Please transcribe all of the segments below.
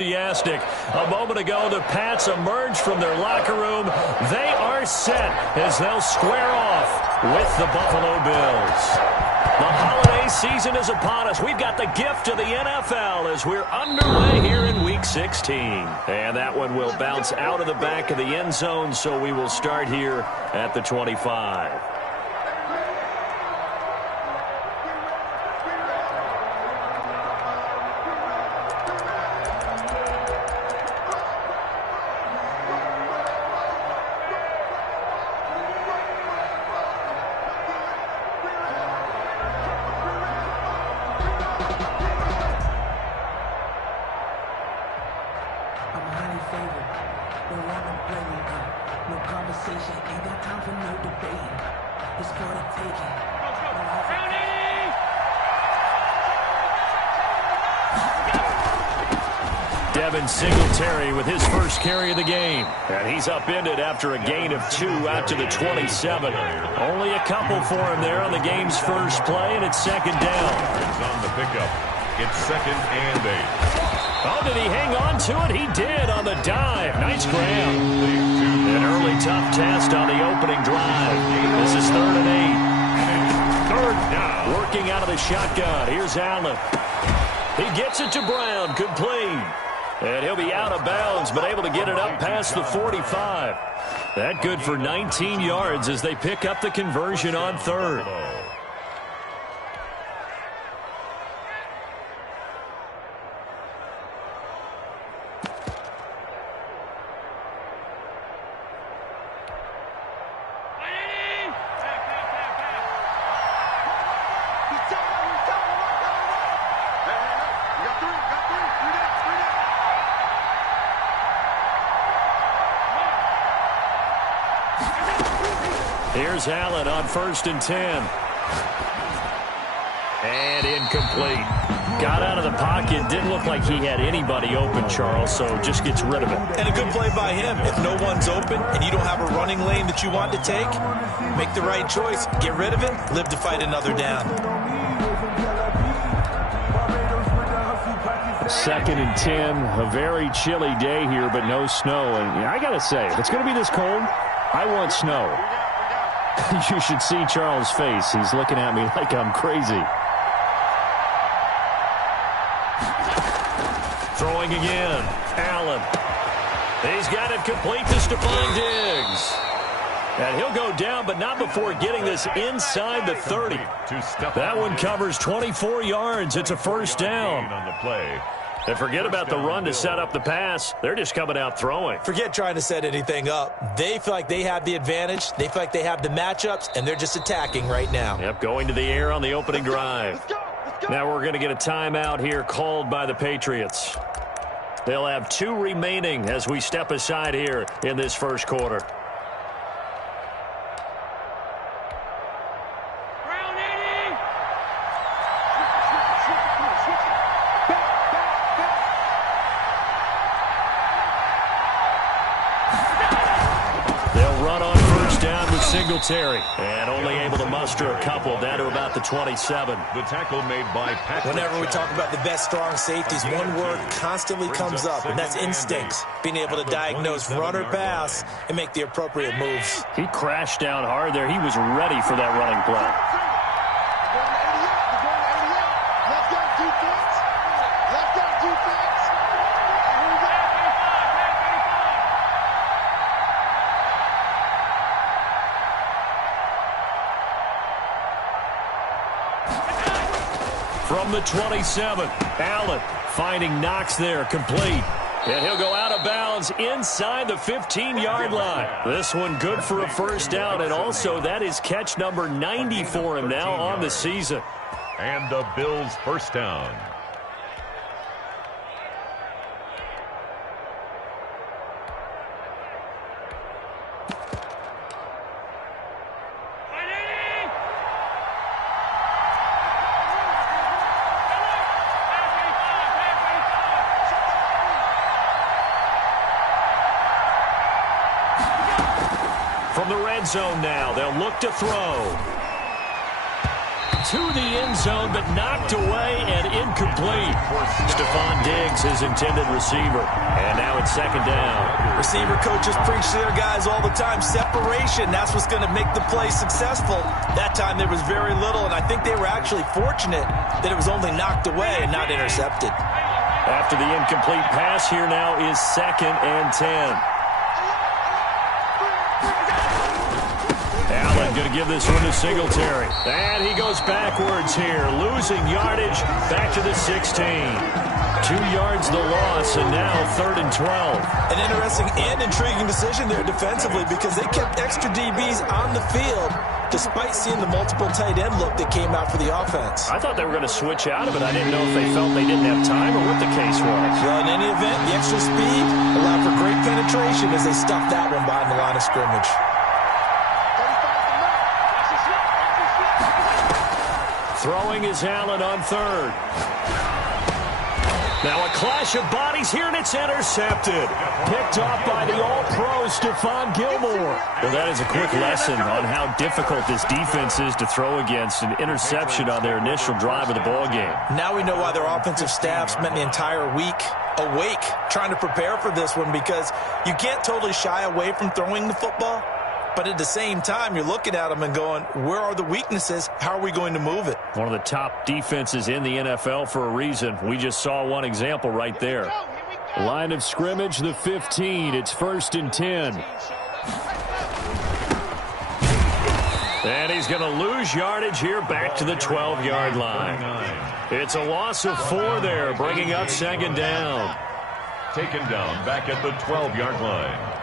Enthusiastic. A moment ago, the Pats emerged from their locker room. They are set as they'll square off with the Buffalo Bills. The holiday season is upon us. We've got the gift of the NFL as we're underway here in Week 16. And that one will bounce out of the back of the end zone, so we will start here at the 25. Singletary with his first carry of the game. And he's upended after a gain of 2 out to the 27. Only a couple for him there on the game's first play, and it's second down. It's on the pickup. It's 2nd and 8. Oh, did he hang on to it? He did on the dive. Nice grab. An early tough test on the opening drive. This is 3rd and 8. 3rd down. Working out of the shotgun. Here's Allen. He gets it to Brown. Complete. And he'll be out of bounds, but able to get it up past the 45. That good for 19 yards as they pick up the conversion on 3rd. Here's Allen on 1st and 10. And incomplete. Got out of the pocket. Didn't look like he had anybody open, Charles, so just gets rid of it. And a good play by him. If no one's open and you don't have a running lane that you want to take, make the right choice. Get rid of it. Live to fight another down. 2nd and 10. A very chilly day here, but no snow. And I got to say, if it's going to be this cold, I want snow. You should see Charles' face. He's looking at me like I'm crazy. Throwing again. Allen. He's got it complete to Stephon Diggs. And he'll go down, but not before getting this inside the 30. That one covers 24 yards. It's a first down. On the play. And forget about the run to set up the pass. They're just coming out throwing. Forget trying to set anything up. They feel like they have the advantage. They feel like they have the matchups, and they're just attacking right now. Yep, going to the air on the opening drive. Now we're going to get a timeout here called by the Patriots. They'll have 2 remaining as we step aside here in this first quarter. Singletary, and only able to muster a couple down to about the 27. The tackle made by Patrick. Whenever we talk about the best strong safeties, one word constantly comes up, and that's instincts. Being able to diagnose run or pass and make the appropriate moves. He crashed down hard there. He was ready for that running play. From the 27, Allen finding Knox there, complete. And he'll go out of bounds inside the 15-yard line. This one good for a first down, and also that is catch number 90 for him now on the season. And the Bills' first down. From the red zone now, they'll look to throw. to the end zone, but knocked away and incomplete. Stephon Diggs, his intended receiver. And now it's second down. Receiver coaches preach to their guys all the time. Separation, that's what's going to make the play successful. That time there was very little, and I think they were actually fortunate that it was only knocked away and not intercepted. After the incomplete pass, here now is second and 10. Allen going to give this one to Singletary. And he goes backwards here, losing yardage back to the 16. 2 yards the loss, and now third and 12. An interesting and intriguing decision there defensively because they kept extra DBs on the field despite seeing the multiple tight end look that came out for the offense. I thought they were going to switch out of it. I didn't know if they felt they didn't have time or what the case was. Well, in any event, the extra speed allowed for great penetration as they stuffed that one behind the line of scrimmage. Throwing is Allen on third. Now a clash of bodies here, and it's intercepted. Picked off by the all-pro Stephon Gilmore. Well, that is a quick lesson on how difficult this defense is to throw against. An interception on their initial drive of the ballgame. Now we know why their offensive staff spent the entire week awake trying to prepare for this one, because you can't totally shy away from throwing the football. But at the same time, you're looking at them and going, where are the weaknesses? How are we going to move it? One of the top defenses in the NFL for a reason. We just saw one example right there. Line of scrimmage, the 15. It's first and 10. And he's going to lose yardage here back to the 12-yard line. It's a loss of 4 there, bringing up second down. Taken down back at the 12-yard line.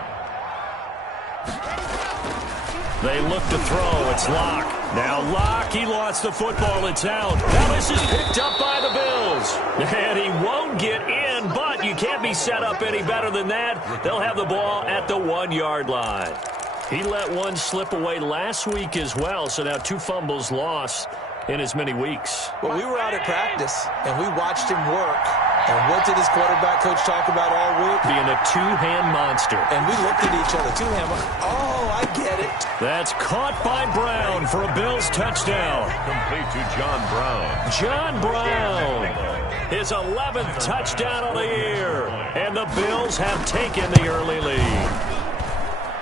They look to throw. It's Locke. Now Locke, he lost the football. It's out. Now this is picked up by the Bills. And he won't get in, but you can't be set up any better than that. They'll have the ball at the 1-yard line. He let one slip away last week as well, so now 2 fumbles lost in as many weeks. Well, we were out at practice, and we watched him work. And what did his quarterback coach talk about all week? Being a 2-hand monster. And we looked at each other. 2-hand. Oh, I get it. That's caught by Brown for a Bills touchdown. Complete to John Brown. John Brown. His 11th touchdown of the year. And the Bills have taken the early lead.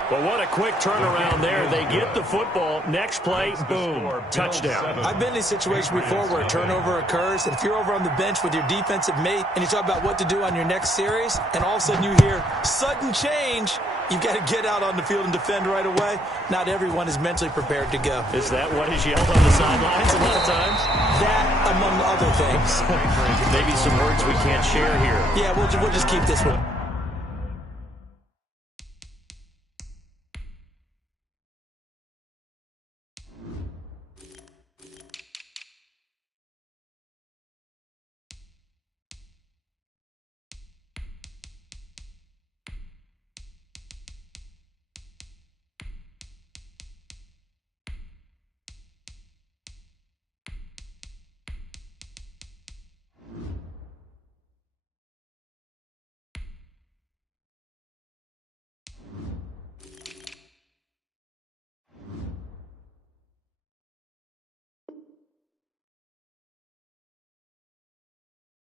But what a quick turnaround there. They get the football. Next play, boom, touchdown. I've been in a situation before where a turnover occurs, and if you're over on the bench with your defensive mate and you talk about what to do on your next series, and all of a sudden you hear sudden change, you've got to get out on the field and defend right away. Not everyone is mentally prepared to go. Is that what is yelled on the sidelines a lot of times? That, among other things. Maybe some words we can't share here. Yeah, we'll just keep this one.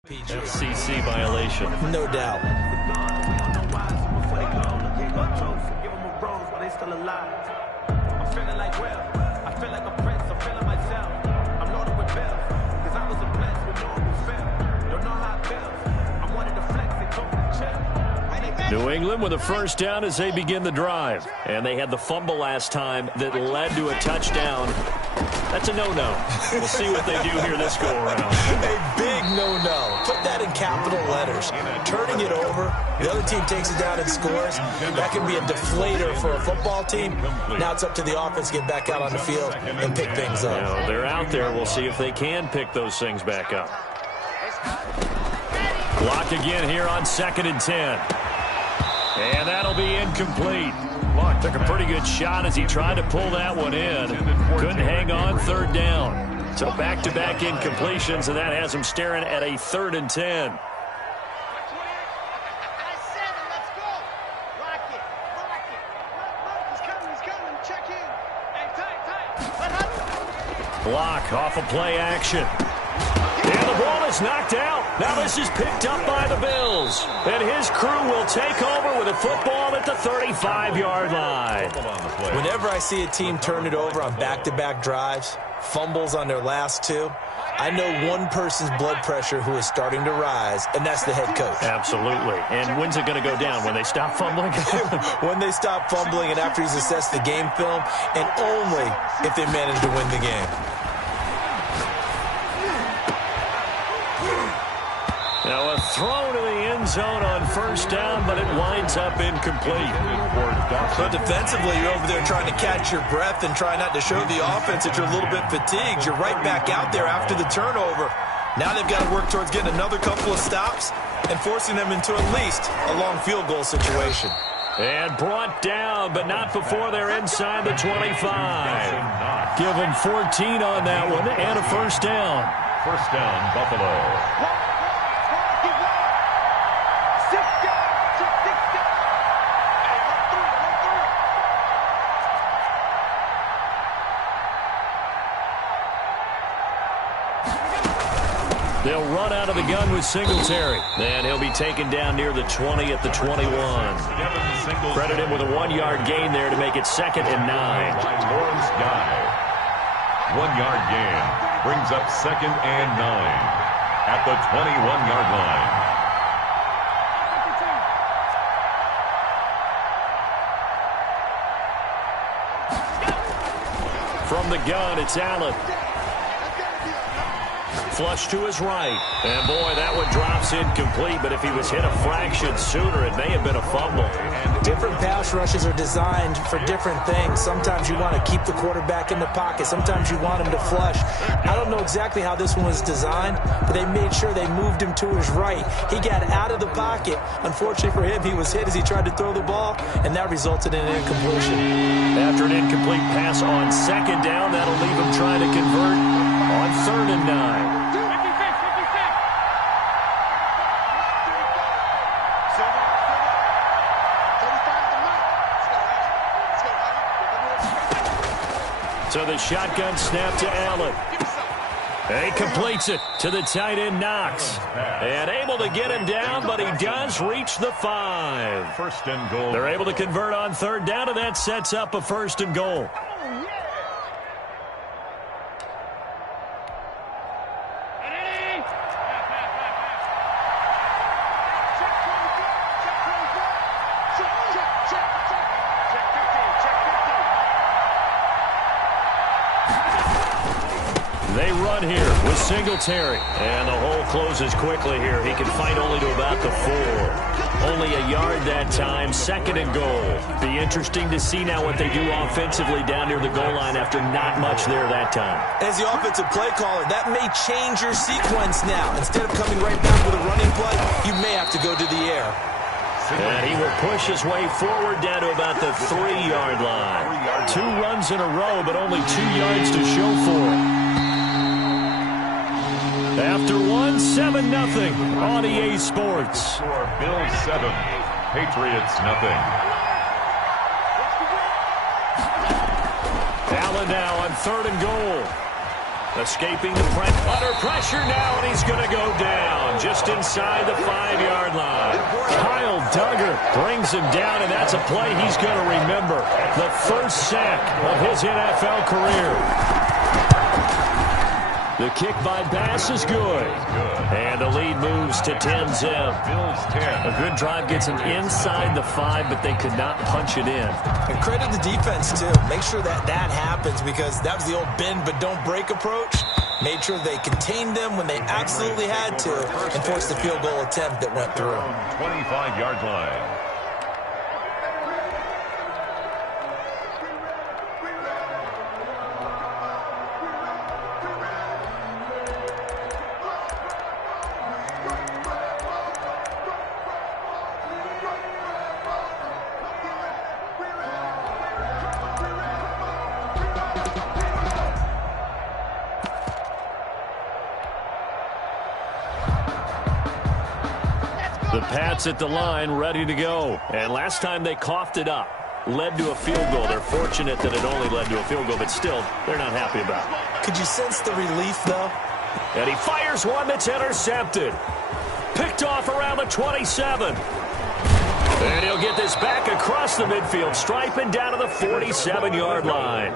FCC violation. No doubt. New England with a first down as they begin the drive. And they had the fumble last time that led to a touchdown. That's a no-no. We'll see what they do here this go-around. A big no-no. Put that in capital letters. Turning it over, the other team takes it down and scores. That can be a deflator for a football team. Now it's up to the offense to get back out on the field and pick things up. Now, they're out there. We'll see if they can pick those things back up. Block again here on 2nd and 10. And that'll be incomplete. Locke took a pretty good shot as he tried to pull that one in. Couldn't hang on, 3rd down. So back-to-back incompletions, and that has him staring at a 3rd and 10. block off of play action. And the ball is knocked out. Now this is picked up by the Bills. And his crew will take over with a football at the 35-yard line. Whenever I see a team turn it over on back-to-back drives, fumbles on their last two, I know one person's blood pressure who is starting to rise, and that's the head coach. Absolutely. And when's it going to go down? When they stop fumbling? When they stop fumbling and after he's assessed the game film, and only if they manage to win the game. Now a throw to the end zone on first down, but it winds up incomplete. But defensively, you're over there trying to catch your breath and try not to show the offense that you're a little bit fatigued. You're right back out there after the turnover. Now they've got to work towards getting another couple of stops and forcing them into at least a long field goal situation. And brought down, but not before they're inside the 25. Give them 14 on that one and a first down. First down, Buffalo. They'll run out of the gun with Singletary. And he'll be taken down near the 20 at the 21. Credit him with a 1-yard gain there to make it 2nd and 9. Lawrence Guy. 1-yard gain brings up 2nd and 9 at the 21-yard line. From the gun, it's Allen. Flush to his right. And, boy, that one drops incomplete. But if he was hit a fraction sooner, it may have been a fumble. Different pass rushes are designed for different things. Sometimes you want to keep the quarterback in the pocket. Sometimes you want him to flush. I don't know exactly how this one was designed, but they made sure they moved him to his right. He got out of the pocket. Unfortunately for him, he was hit as he tried to throw the ball, and that resulted in an incompletion. After an incomplete pass on 2nd down, that'll leave him trying to convert on 3rd and 9. So the shotgun snap to Allen. And he completes it to the tight end, Knox. And able to get him down, but he does reach the 5. First and goal. They're able to convert on 3rd down, and that sets up a 1st and goal. They run here with Singletary. And the hole closes quickly here. He can fight only to about the 4. Only a yard that time, 2nd and goal. Be interesting to see now what they do offensively down near the goal line after not much there that time. As the offensive play caller, that may change your sequence now. Instead of coming right back with a running play, you may have to go to the air. And he will push his way forward down to about the 3-yard line. 2 runs in a row, but only 2 yards to show for it. After 1, 7-0 on EA Sports. Bills 7, Patriots 0. Allen now on 3rd and goal. Escaping the under pressure now, and he's going to go down just inside the 5-yard line. Kyle Duggar brings him down, and that's a play he's going to remember. The first sack of his NFL career. The kick by Bass is good. And the lead moves to 10-0. A good drive gets him inside the 5, but they could not punch it in. And credit the defense, too. Make sure that happens, because that was the old bend but don't break approach. Made sure they contained them when they absolutely had to and forced the field goal attempt that went through. 25-yard line. The Pats at the line, ready to go. And last time they coughed it up. led to a field goal. They're fortunate that it only led to a field goal, but still, they're not happy about it. Could you sense the relief, though? And he fires one that's intercepted. Picked off around the 27. And he'll get this back across the midfield stripe and down to the 47-yard line.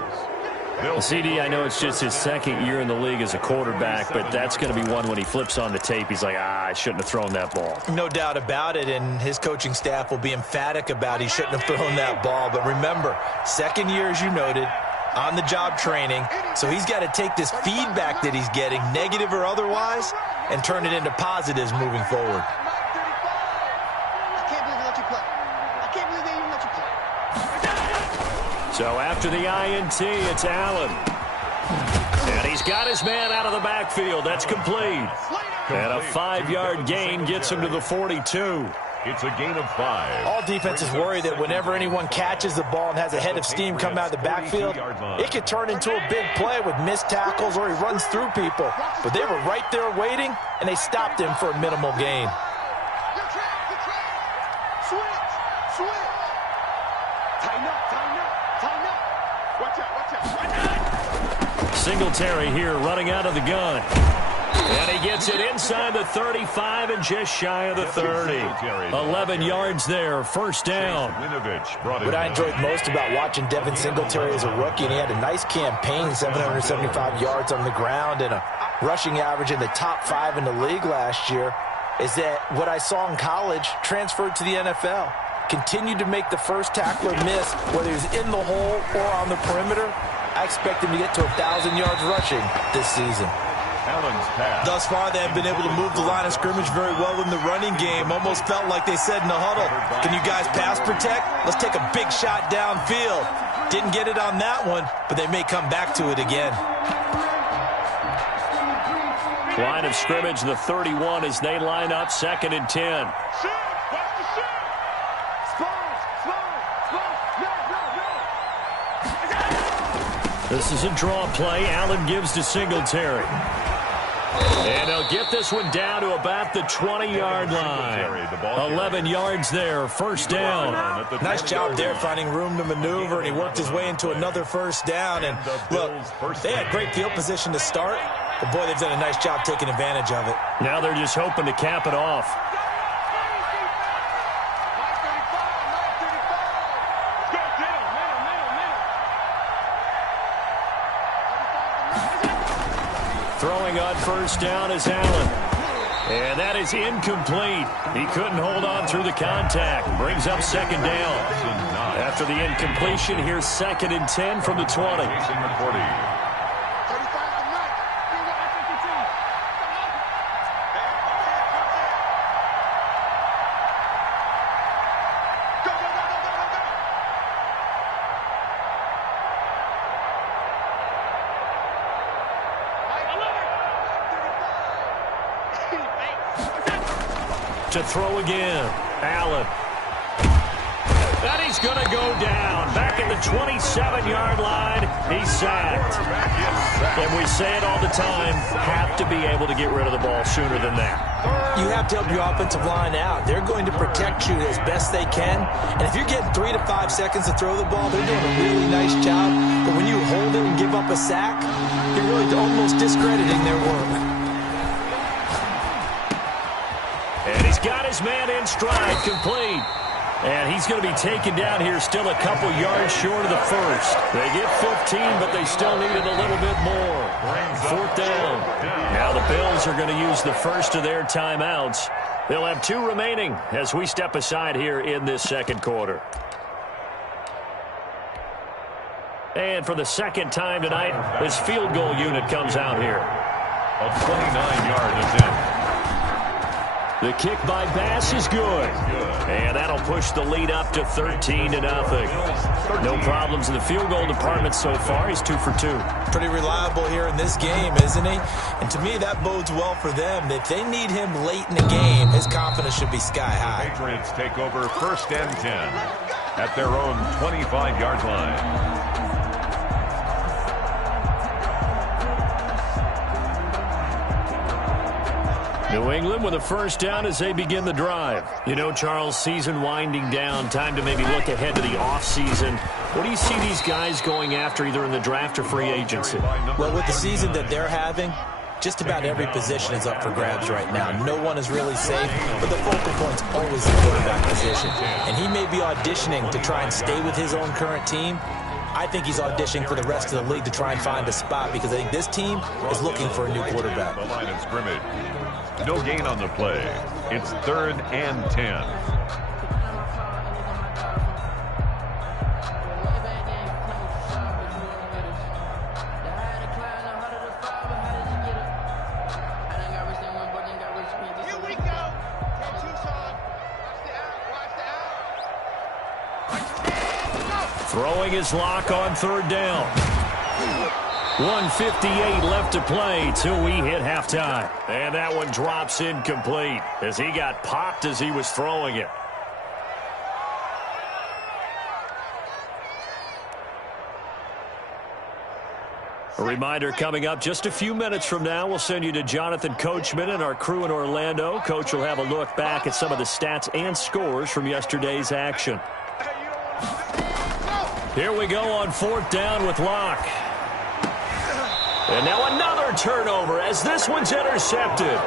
CD, I know it's just his second year in the league as a quarterback, but that's going to be one when he flips on the tape. He's like, I shouldn't have thrown that ball. No doubt about it, and his coaching staff will be emphatic about he shouldn't have thrown that ball. But remember, second year, as you noted, on-the-job training, so he's got to take this feedback that he's getting, negative or otherwise, and turn it into positives moving forward. So after the INT, it's Allen. And he's got his man out of the backfield. That's complete. And a 5-yard gain gets him to the 42. It's a gain of 5. All defenses worry that whenever anyone catches the ball and has a head of steam come out of the backfield, it could turn into a big play with missed tackles or he runs through people. But they were right there waiting, and they stopped him for a minimal gain. Singletary here running out of the gun. And he gets it inside the 35 and just shy of the 30. 11 yards there, first down. What I enjoyed most about watching Devin Singletary as a rookie, and he had a nice campaign, 775 yards on the ground and a rushing average in the top 5 in the league last year, is that what I saw in college transferred to the NFL. Continued to make the first tackler miss, whether he's in the hole or on the perimeter. I expect him to get to 1,000 yards rushing this season. Thus far, they have been able to move the line of scrimmage very well in the running game. Almost felt like they said in the huddle, can you guys pass protect? Let's take a big shot downfield. Didn't get it on that one, but they may come back to it again. Line of scrimmage, the 31 as they line up, 2nd and 10. This is a draw play. Allen gives to Singletary. And he'll get this one down to about the 20-yard line. 11 yards there, first down. Nice job there finding room to maneuver, and he worked his way into another first down. And look, they had great field position to start, but boy, they've done a nice job taking advantage of it. Now they're just hoping to cap it off. Throwing on first down is Allen. And that is incomplete. He couldn't hold on through the contact. Brings up 2nd down. After the incompletion, here's 2nd and 10 from the 20. To throw again, Allen. And he's going to go down. Back at the 27-yard line, he's sacked. And we say it all the time, have to be able to get rid of the ball sooner than that. You have to help your offensive line out. They're going to protect you as best they can. And if you're getting 3 to 5 seconds to throw the ball, they're doing a really nice job. But when you hold it and give up a sack, you're really almost discrediting their work. And he's got his man in stride, complete. And he's going to be taken down here still a couple yards short of the first. They get 15, but they still needed a little bit more. 4th down. Now the Bills are going to use the first of their timeouts. They'll have 2 remaining as we step aside here in this second quarter. And for the second time tonight, this field goal unit comes out here. A 29-yard attempt. The kick by Bass is good. And that'll push the lead up to 13-0. No problems in the field goal department so far. He's 2 for 2. Pretty reliable here in this game, isn't he? And to me, that bodes well for them. If they need him late in the game, his confidence should be sky high. Patriots take over 1st and 10 at their own 25-yard line. New England with a first down as they begin the drive. You know, Charles, season winding down, time to maybe look ahead to the offseason. What do you see these guys going after either in the draft or free agency? Well, with the season that they're having, just about every position is up for grabs right now. No one is really safe, but the focal point's always the quarterback position. And he may be auditioning to try and stay with his own current team. I think he's auditioning for the rest of the league to try and find a spot because I think this team is looking for a new quarterback. The line of scrimmage. No gain on the play. It's 3rd and 10. Throwing his lock on 3rd down. 1:58 left to play till we hit halftime. And that one drops incomplete as he got popped as he was throwing it. A reminder coming up just a few minutes from now, we'll send you to Jonathan Coachman and our crew in Orlando. Coach will have a look back at some of the stats and scores from yesterday's action. Here we go on 4th down with Locke. And now another turnover as this one's intercepted.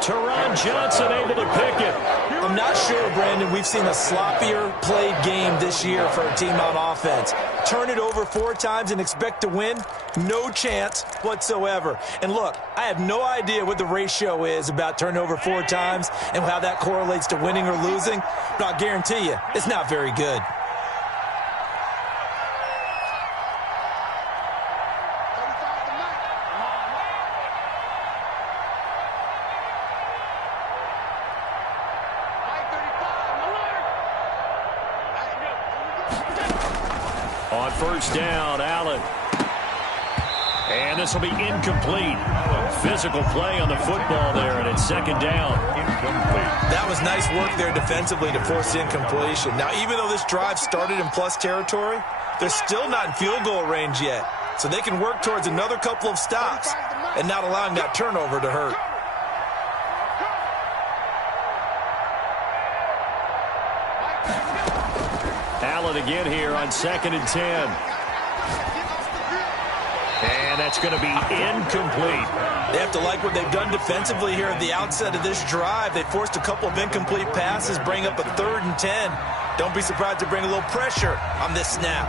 Teron Johnson able to pick it. I'm not sure, Brandon, we've seen a sloppier played game this year for a team on offense. Turn it over 4 times and expect to win? No chance whatsoever. And look, I have no idea what the ratio is about turnover 4 times and how that correlates to winning or losing, but I'll guarantee you, it's not very good. On 1st down, Allen. And this will be incomplete. Physical play on the football there, and it's 2nd down. Incomplete. That was nice work there defensively to force the incompletion. Now, even though this drive started in plus territory, they're still not in field goal range yet. So they can work towards another couple of stops and not allowing that turnover to hurt. Allen again here on 2nd and 10. And that's going to be incomplete. They have to like what they've done defensively here at the outset of this drive. They forced a couple of incomplete passes, bring up a 3rd and 10. Don't be surprised to bring a little pressure on this snap.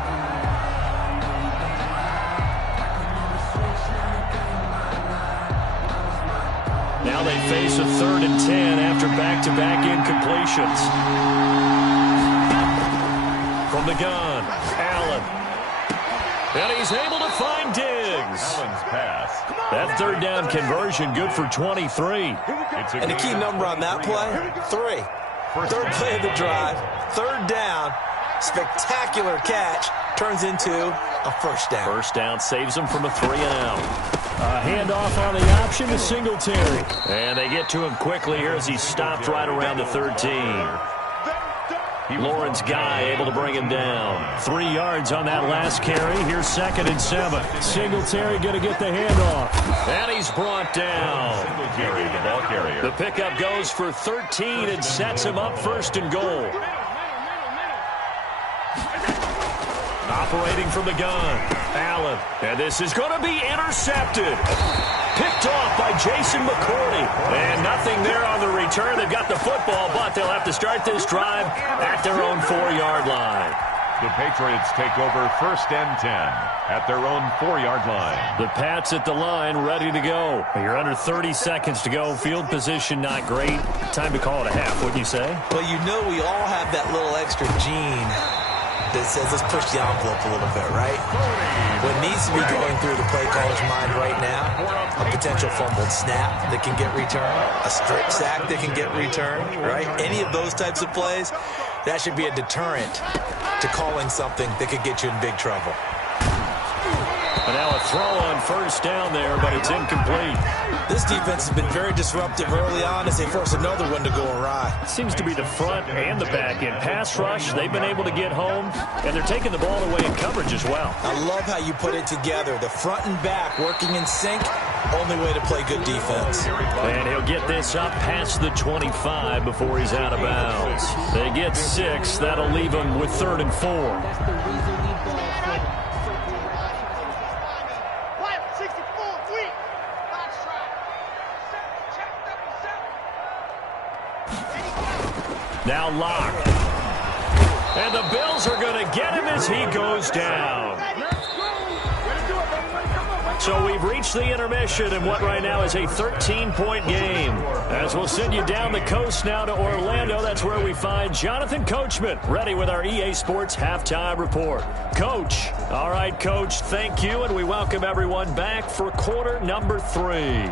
Now they face a 3rd and 10 after back-to-back incompletions. From the gun, Allen. And he's able to find Diggs. Allen's pass. That 3rd down conversion good for 23. And the key number on that play, 3. 3rd play of the drive, 3rd down, spectacular catch, turns into a 1st down. 1st down saves them from a 3-and-out. A handoff on the option to Singletary. And they get to him quickly here as he's stopped right around the 13. Lawrence Guy able to bring him down. 3 yards on that last carry. Here's 2nd and 7. Singletary going to get the handoff. And he's brought down. Singletary, the ball carrier. The pickup goes for 13 and sets him up 1st and goal. Operating from the gun, Allen. And this is going to be intercepted. Picked off by Jason McCourty. And nothing there on the return. They've got the football, but they'll have to start this drive at their own 4-yard line. The Patriots take over 1st and 10 at their own 4-yard line. The Pats at the line, ready to go. You're under 30 seconds to go. Field position not great. Time to call it a half, wouldn't you say? Well, you know we all have that little extra gene that says let's push the envelope a little bit, right? What needs to be going through the play caller's mind right now, a potential fumbled snap that can get returned, a strip sack that can get returned, right? Any of those types of plays, that should be a deterrent to calling something that could get you in big trouble. And now a throw on first down there, but it's incomplete. This defense has been very disruptive early on as they force another one to go awry. Seems to be the front and the back end. Pass rush, they've been able to get home, and they're taking the ball away in coverage as well. I love how you put it together. The front and back working in sync, only way to play good defense. And he'll get this up past the 25 before he's out of bounds. They get 6. That'll leave them with 3rd and 4. Now Locke. And the Bills are going to get him as he goes down. So we've reached the intermission in what right now is a 13-point game. As we'll send you down the coast now to Orlando, that's where we find Jonathan Coachman ready with our EA Sports halftime report. Coach. All right, Coach, thank you, and we welcome everyone back for quarter number 3.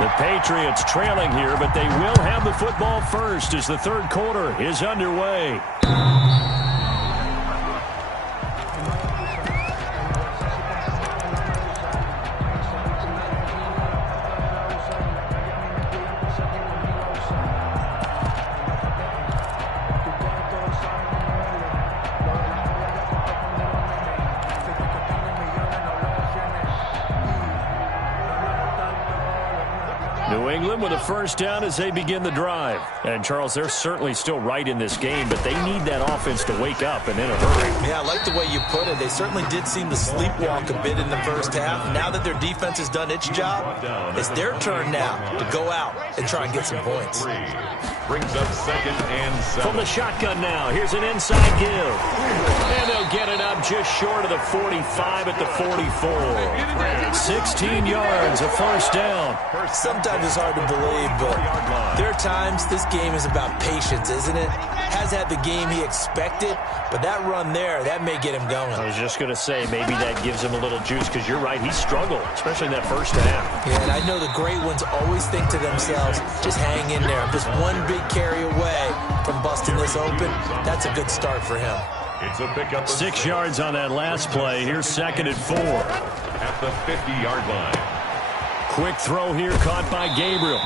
The Patriots trailing here, but they will have the football first as the third quarter is underway. New England with a first down as they begin the drive. And, Charles, they're certainly still right in this game, but they need that offense to wake up and in a hurry. Yeah, I like the way you put it. They certainly did seem to sleepwalk a bit in the first half. Now that their defense has done its job, it's their turn now to go out and try and get some points. Brings up 2nd and 7. From the shotgun now, here's an inside give. And they'll get it up just short of the 45 at the 44. 16 yards, a first down. Sometimes it's hard to believe, but there are times this game is about patience, isn't it? Has had the game he expected, but that run there, that may get him going. I was just going to say, maybe that gives him a little juice, because you're right, he struggled, especially in that first half. Yeah, and I know the great ones always think to themselves, just hang in there. I'm just one big carry away from busting this open. That's a good start for him. It's a pickup. 6 yards on that last play. Here's 2nd and 4. At the 50-yard line. Quick throw here caught by Gabriel.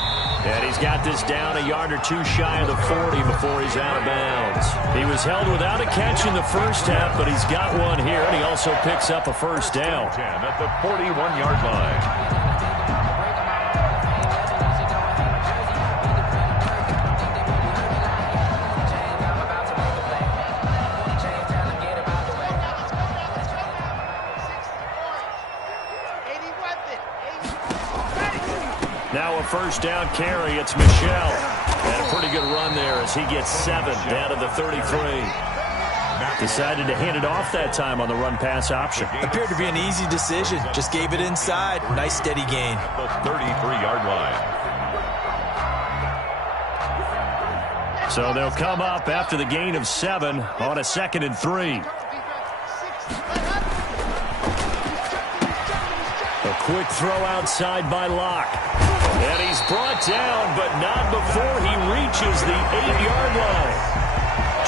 And he's got this down a yard or two shy of the 40 before he's out of bounds. He was held without a catch in the first half, but he's got one here, and he also picks up a first down. 10 at the 41-yard line. Now a first down carry. It's Michel. And a pretty good run there as he gets 7 down to the 33. Decided to hand it off that time on the run-pass option. Appeared to be an easy decision. Just gave it inside. Nice steady gain. The 33-yard line. So they'll come up after the gain of 7 on a 2nd and 3. A quick throw outside by Locke. And he's brought down, but not before he reaches the 8-yard line.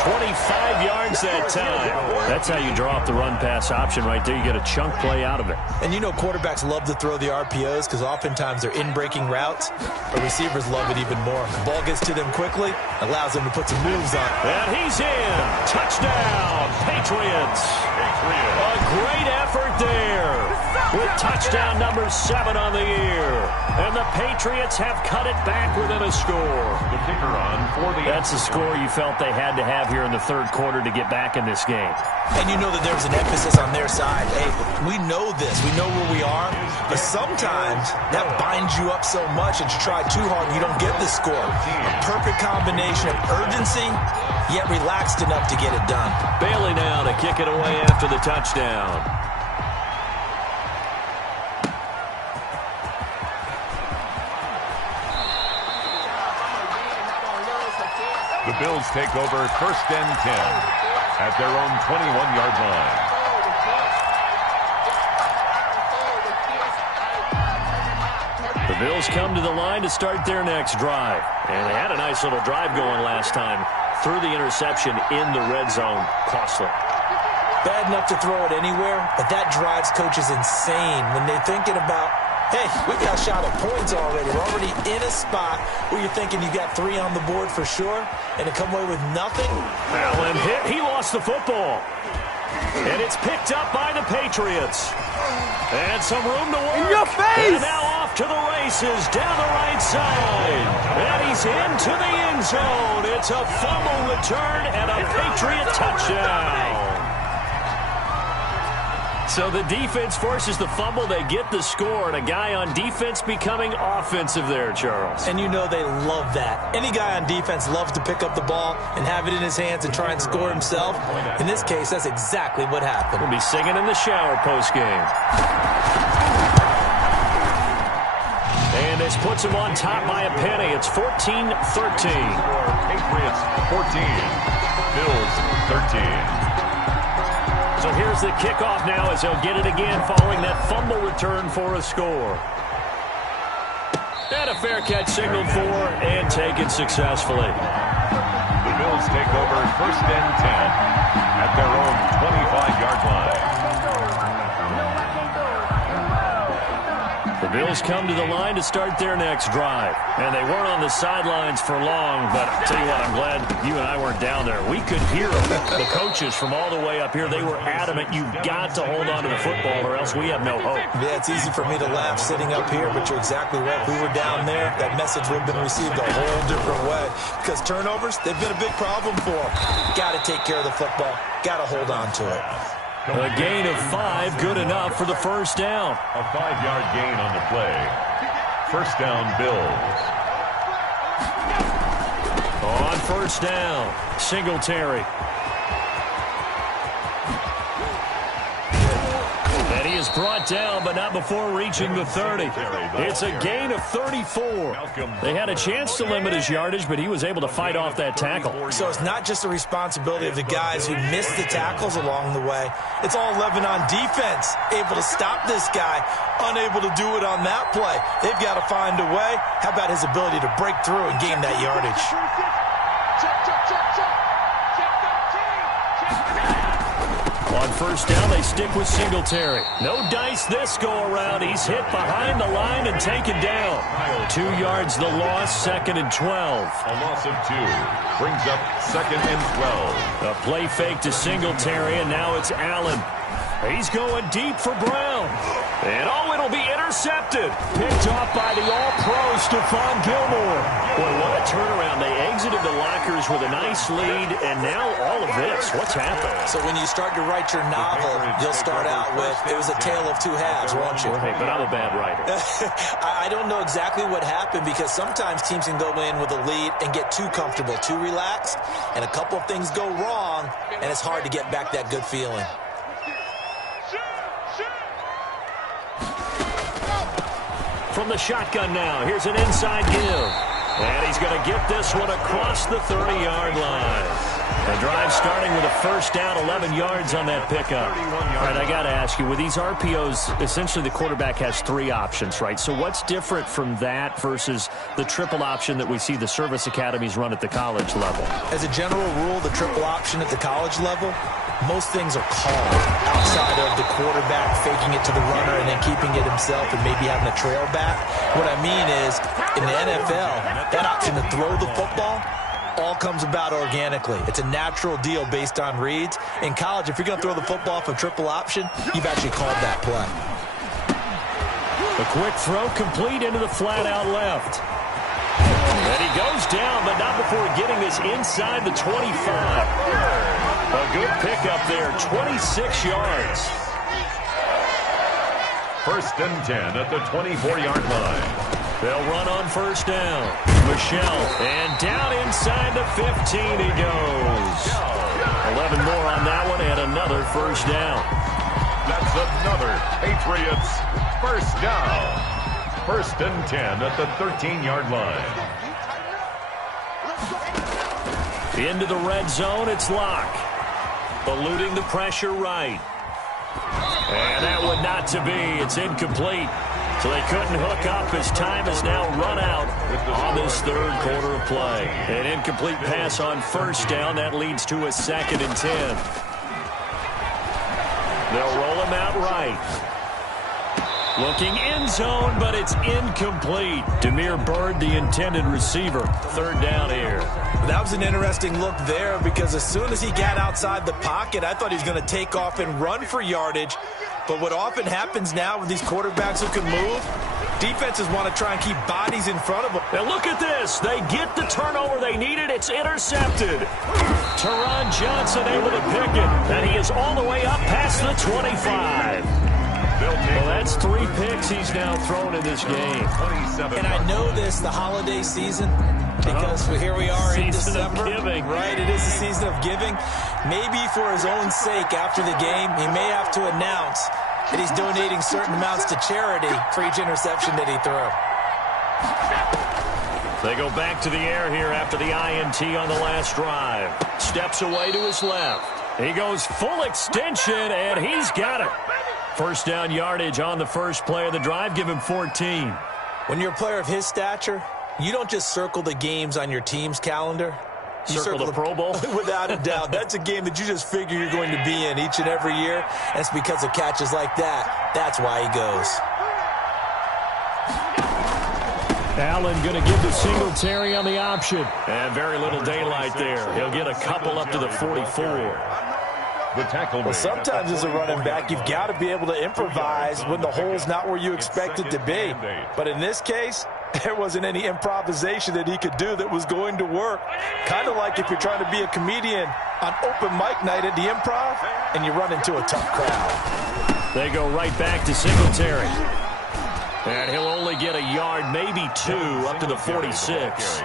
25 yards that time. That's how you draw up the run-pass option right there. You get a chunk play out of it. And you know quarterbacks love to throw the RPOs because oftentimes they're in-breaking routes, but receivers love it even more. The ball gets to them quickly, allows them to put some moves on. And he's in. Touchdown, Patriots. A great effort there with touchdown number 7 on the year. And the Patriots have cut it back within a score. The kicker on for the... That's the score you felt they had to have here in the third quarter to get back in this game. And you know that there's an emphasis on their side. Hey, we know this. We know where we are. But sometimes that binds you up so much and you try too hard and you don't get the score. A perfect combination of urgency, yet relaxed enough to get it done. Bailey now to kick it away after the touchdown. The Bills take over 1st and 10 at their own 21-yard line. The Bills come to the line to start their next drive. And they had a nice little drive going last time. Through the interception in the red zone, costly. bad enough to throw it anywhere, but that drives coaches insane when they're thinking about, hey, we've got a shot at points already. We're already in a spot where you're thinking you got 3 on the board for sure, and to come away with nothing. Allen hit. He lost the football. And it's picked up by the Patriots. And some room to work. In your face! And now off to the races down the right side. And he's into the end zone. It's a fumble return and a Patriot touchdown. So the defense forces the fumble. They get the score, and a guy on defense becoming offensive there, Charles. And you know they love that. Any guy on defense loves to pick up the ball and have it in his hands and try and score himself. In this case, that's exactly what happened. We'll be singing in the shower postgame. And this puts him on top by a penny. It's 14-13. Patriots 14, Bills 13. So here's the kickoff now as they'll get it again following that fumble return for a score. And a fair catch signaled for and taken successfully. The Bills take over 1st and 10 at their own 25-yard line. The Bills come to the line to start their next drive. And they weren't on the sidelines for long, but I'll tell you what, I'm glad you and I weren't down there. We could hear the coaches from all the way up here. They were adamant, you've got to hold on to the football or else we have no hope. Yeah, it's easy for me to laugh sitting up here, but you're exactly right. If we were down there, that message would have been received a whole different way. Because turnovers, they've been a big problem for them. Got to take care of the football. Got to hold on to it. A gain of 5, good enough for the first down. A 5-yard gain on the play. First down, Bills. On first down, Singletary. And he is brought down, but not before reaching the 30. It's a gain of 34. They had a chance to limit his yardage, but he was able to fight off that tackle. So it's not just the responsibility of the guys who missed the tackles along the way. It's all 11 on defense, able to stop this guy, unable to do it on that play. They've got to find a way. How about his ability to break through and gain that yardage? On first down, they stick with Singletary. No dice this go-around. He's hit behind the line and taken down. 2 yards the loss, 2nd and 12. A loss of 2 brings up 2nd and 12. A play fake to Singletary, and now it's Allen. He's going deep for Brown. And oh, it'll be intercepted. Picked off by the all-pro Stephon Gilmore. Boy, what a turnaround. They exited the lockers with a nice lead, and now all of this. What's happened? So when you start to write your novel, you'll start out with, it was a tale of 2 halves, won't you? Hey, but I'm a bad writer. I don't know exactly what happened because sometimes teams can go in with a lead and get too comfortable, too relaxed, and a couple of things go wrong, and it's hard to get back that good feeling. From the shotgun now, here's an inside give. And he's going to get this one across the 30-yard line. The drive starting with a first down, 11 yards on that pickup. All right, I got to ask you, with these RPOs, essentially the quarterback has 3 options, right? So what's different from that versus the triple option that we see the service academies run at the college level? As a general rule, the triple option at the college level, most things are called outside of the quarterback faking it to the runner and then keeping it himself and maybe having a trail back. What I mean is, in the NFL, that option to throw the football all comes about organically. It's a natural deal based on reads. In college, if you're going to throw the football for triple option, you've actually called that play. A quick throw complete into the flat out left. And he goes down, but not before getting this inside the 25. A good pickup there, 26 yards. First and 10 at the 24-yard line. They'll run on first down. Michelle, and down inside the 15 he goes. 11 more on that one, and another first down. That's another Patriots first down. First and 10 at the 13-yard line. Into the red zone, it's Locke. Eluding the pressure right. And that one not to be. It's incomplete. So they couldn't hook up as time has now run out on this third quarter of play. An incomplete pass on first down. That leads to a 2nd and 10. They'll roll him out right. Looking end zone, but it's incomplete. Damiere Byrd, the intended receiver. Third down here. That was an interesting look there because as soon as he got outside the pocket, I thought he was going to take off and run for yardage. But what often happens now with these quarterbacks who can move, defenses want to try and keep bodies in front of them. Now look at this. They get the turnover they needed. It's intercepted. Teron Johnson able to pick it. And he is all the way up past the 25. Well, that's 3 picks he's now thrown in this game. And I know this, the holiday season, because here we are in December. Right, it is the season of giving. Maybe for his own sake after the game, he may have to announce that he's donating certain amounts to charity for each interception that he threw. They go back to the air here after the INT on the last drive. Steps away to his left. He goes full extension, and he's got it. First down yardage on the first play of the drive. Give him 14. When you're a player of his stature, you don't just circle the games on your team's calendar. You circle the Pro Bowl? Without a doubt. That's a game that you just figure you're going to be in each and every year. And it's because of catches like that. That's why he goes. Allen going to give the Singletary on the option. And very little daylight there. He'll get a couple up to the 44. Well, sometimes as a running back, you've got to be able to improvise when the hole's not where you expect it to be. But in this case, there wasn't any improvisation that he could do that was going to work. Kind of like if you're trying to be a comedian on open mic night at the Improv and you run into a tough crowd. They go right back to Singletary. And he'll only get a yard, maybe 2, up to the 46.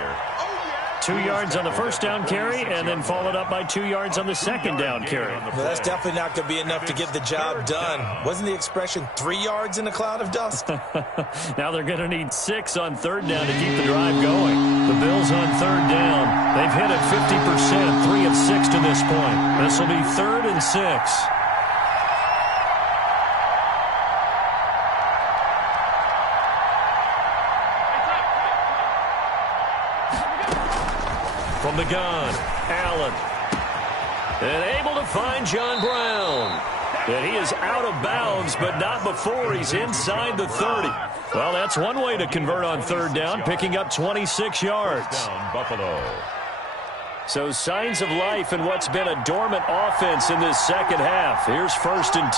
2 yards on the first down carry, and then followed up by 2 yards on the second down carry. Well, that's definitely not going to be enough to get the job done. Wasn't the expression 3 yards in a cloud of dust? Now they're going to need 6 on third down to keep the drive going. The Bills on third down. They've hit it 50%, 3 of 6 to this point. This will be 3rd and 6. From the gun, Allen. And able to find John Brown. And he is out of bounds, but not before he's inside the 30. Well, that's one way to convert on third down, picking up 26 yards. So signs of life in what's been a dormant offense in this second half. Here's 1st and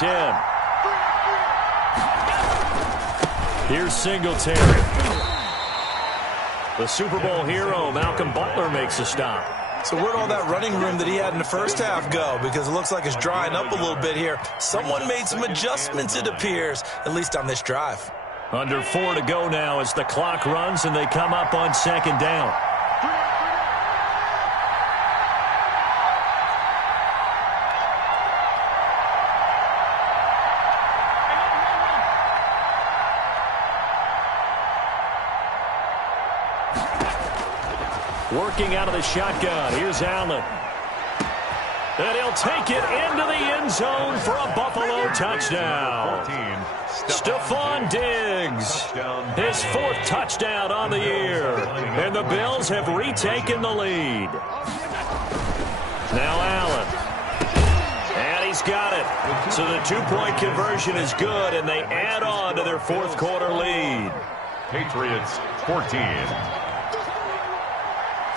10. Here's Singletary. The Super Bowl hero, Malcolm Butler, makes a stop. So where'd all that running room that he had in the first half go? Because it looks like it's drying up a little bit here. Someone made some adjustments, it appears, at least on this drive. Under 4 to go now as the clock runs and they come up on second down. Working out of the shotgun. Here's Allen. And he'll take it into the end zone for a Buffalo touchdown. Stephon Diggs, his 4th touchdown on the year. And the Bills have retaken the lead. Now Allen. And he's got it. So the 2-point conversion is good, and they add on to their 4th quarter lead. Patriots 14.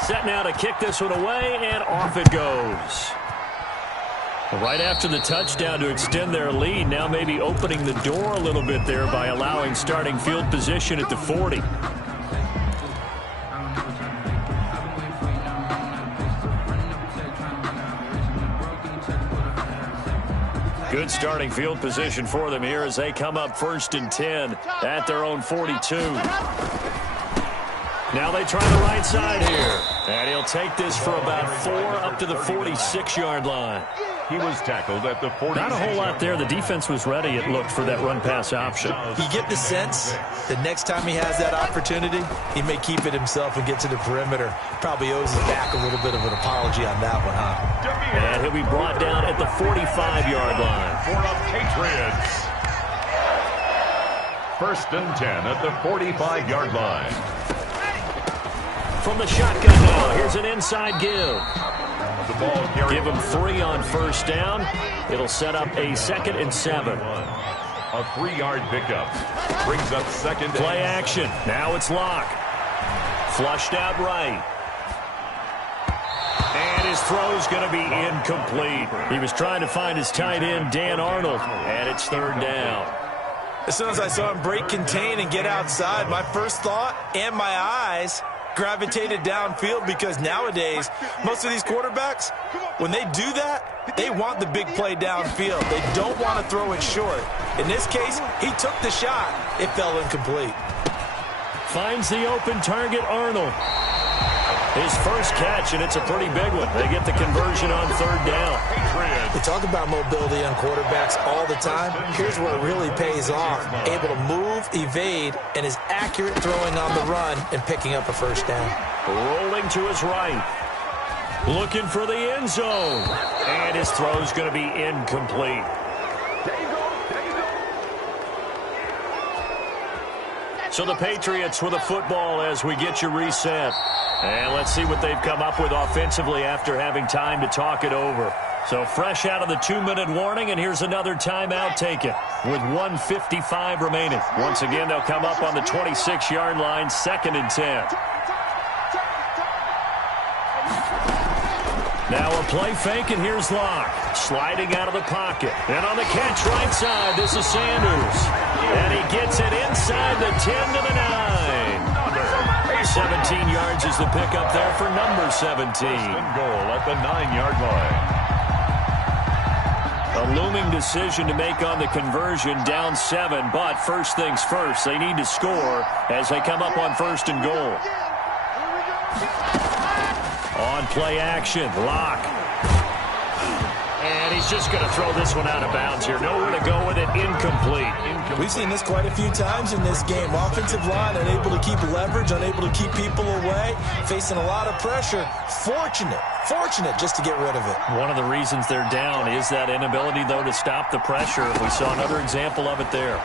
Set now to kick this one away, and off it goes. Right after the touchdown to extend their lead, now maybe opening the door a little bit there by allowing starting field position at the 40. Good starting field position for them here as they come up 1st and 10 at their own 42. Now they try the right side here. And he'll take this for about 4 up to the 46-yard line. He was tackled at the 46. Not a whole lot there. The defense was ready, it looked, for that run-pass option. You get the sense that next time he has that opportunity, he may keep it himself and get to the perimeter. Probably owes his back a little bit of an apology on that one, huh? And he'll be brought down at the 45-yard line. For the Patriots. 1st and 10 at the 45-yard line. From the shotgun now, here's an inside give. The ball carried. Give him 3 on first down. It'll set up a 2nd and 7. A 3-yard pickup. Brings up 2nd. Play action. Now it's Locke. Flushed out right. And his throw's going to be incomplete. He was trying to find his tight end, Dan Arnold, and it's 3rd down. As soon as I saw him break contain and get outside, my first thought and my eyes gravitated downfield, because nowadays, most of these quarterbacks, when they do that, they want the big play downfield. They don't want to throw it short. In this case, he took the shot. It fell incomplete. Finds the open target, Arnold. His first catch, and it's a pretty big one. They get the conversion on 3rd down. We talk about mobility on quarterbacks all the time. Here's where it really pays off. Able to move, evade, and is accurate throwing on the run and picking up a first down. Rolling to his right. Looking for the end zone. And his throw's going to be incomplete. So the Patriots with a football as we get you reset. And let's see what they've come up with offensively after having time to talk it over. So fresh out of the 2-minute warning, and here's another timeout taken with 1:55 remaining. Once again, they'll come up on the 26-yard line, 2nd and 10. Now a play fake, and here's Locke. Sliding out of the pocket. And on the catch right side, this is Sanders. And he gets it inside the 10 to the 9. 17 yards is the pickup there for number 17. First and goal at the 9-yard line. A looming decision to make on the conversion, down 7. But first things first, they need to score as they come up on 1st and goal. On play action, Locke. And he's just going to throw this one out of bounds here. Nowhere to go with it, incomplete. We've seen this quite a few times in this game. Offensive line unable to keep leverage, unable to keep people away, facing a lot of pressure. Fortunate just to get rid of it. One of the reasons they're down is that inability, though, to stop the pressure. We saw another example of it there.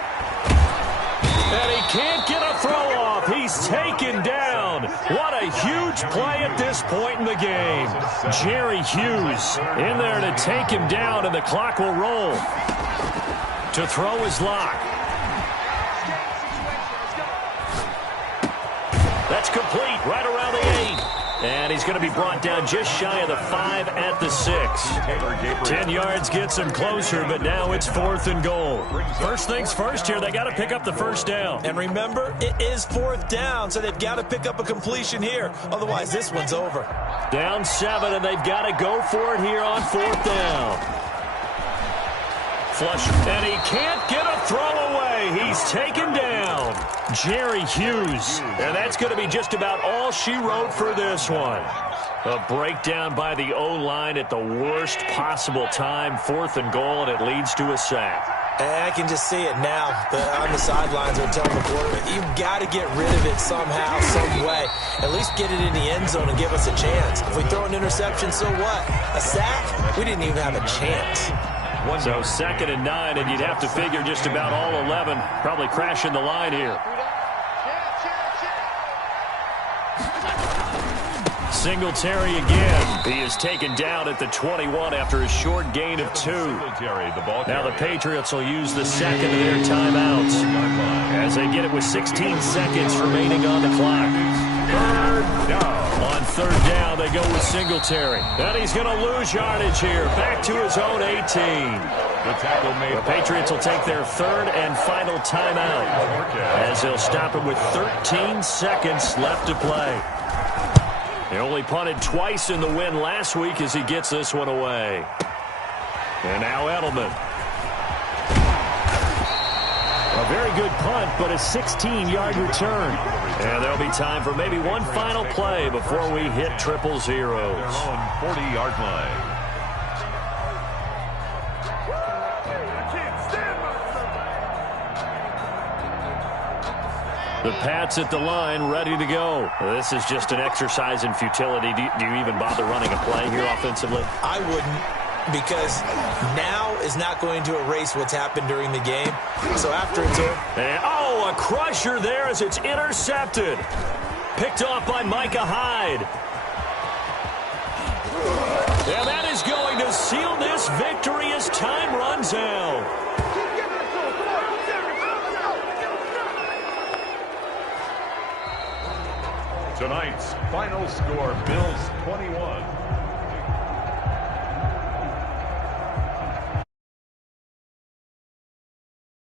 And he can't get a throw off. He's taken down. What a huge play at this point in the game. Jerry Hughes in there to take him down, and the clock will roll. To throw is Locke. That's complete right around the 8. And he's going to be brought down just shy of the 5 at the 6. 10 yards gets him closer, but now it's 4th and goal. First things first here, they got to pick up the first down. And remember, it is 4th down, so they've got to pick up a completion here. Otherwise, this one's over. Down 7, and they've got to go for it here on 4th down. Flush, and he can't get a throw away. He's taken down. Jerry Hughes. And that's going to be just about all she wrote for this one. A breakdown by the O-line at the worst possible time. 4th and goal, and it leads to a sack. I can just see it now. On the sidelines, they're telling the quarterback, you've got to get rid of it somehow, some way. At least get it in the end zone and give us a chance. If we throw an interception, so what? A sack? We didn't even have a chance. So 2nd and 9, and you'd have to figure just about all 11 probably crashing the line here. Singletary again. He is taken down at the 21 after a short gain of 2. Now the Patriots will use the second of their timeouts as they get it with 16 seconds remaining on the clock. 3rd down. On 3rd down, they go with Singletary. And he's going to lose yardage here. Back to his own 18. The Patriots will take their 3rd and final timeout as they'll stop it with 13 seconds left to play. He only punted twice in the win last week as he gets this one away. And now Edelman. A very good punt, but a 16-yard return. And there'll be time for maybe one final play before we hit triple zeros. On 40-yard line. The Pats at the line, ready to go. This is just an exercise in futility. Do you even bother running a play here offensively? I wouldn't, because now is not going to erase what's happened during the game. So after it's over. And, a crusher there as it's intercepted. Picked off by Micah Hyde. And Bills victory as time runs out. Tonight's final score, Bills 21,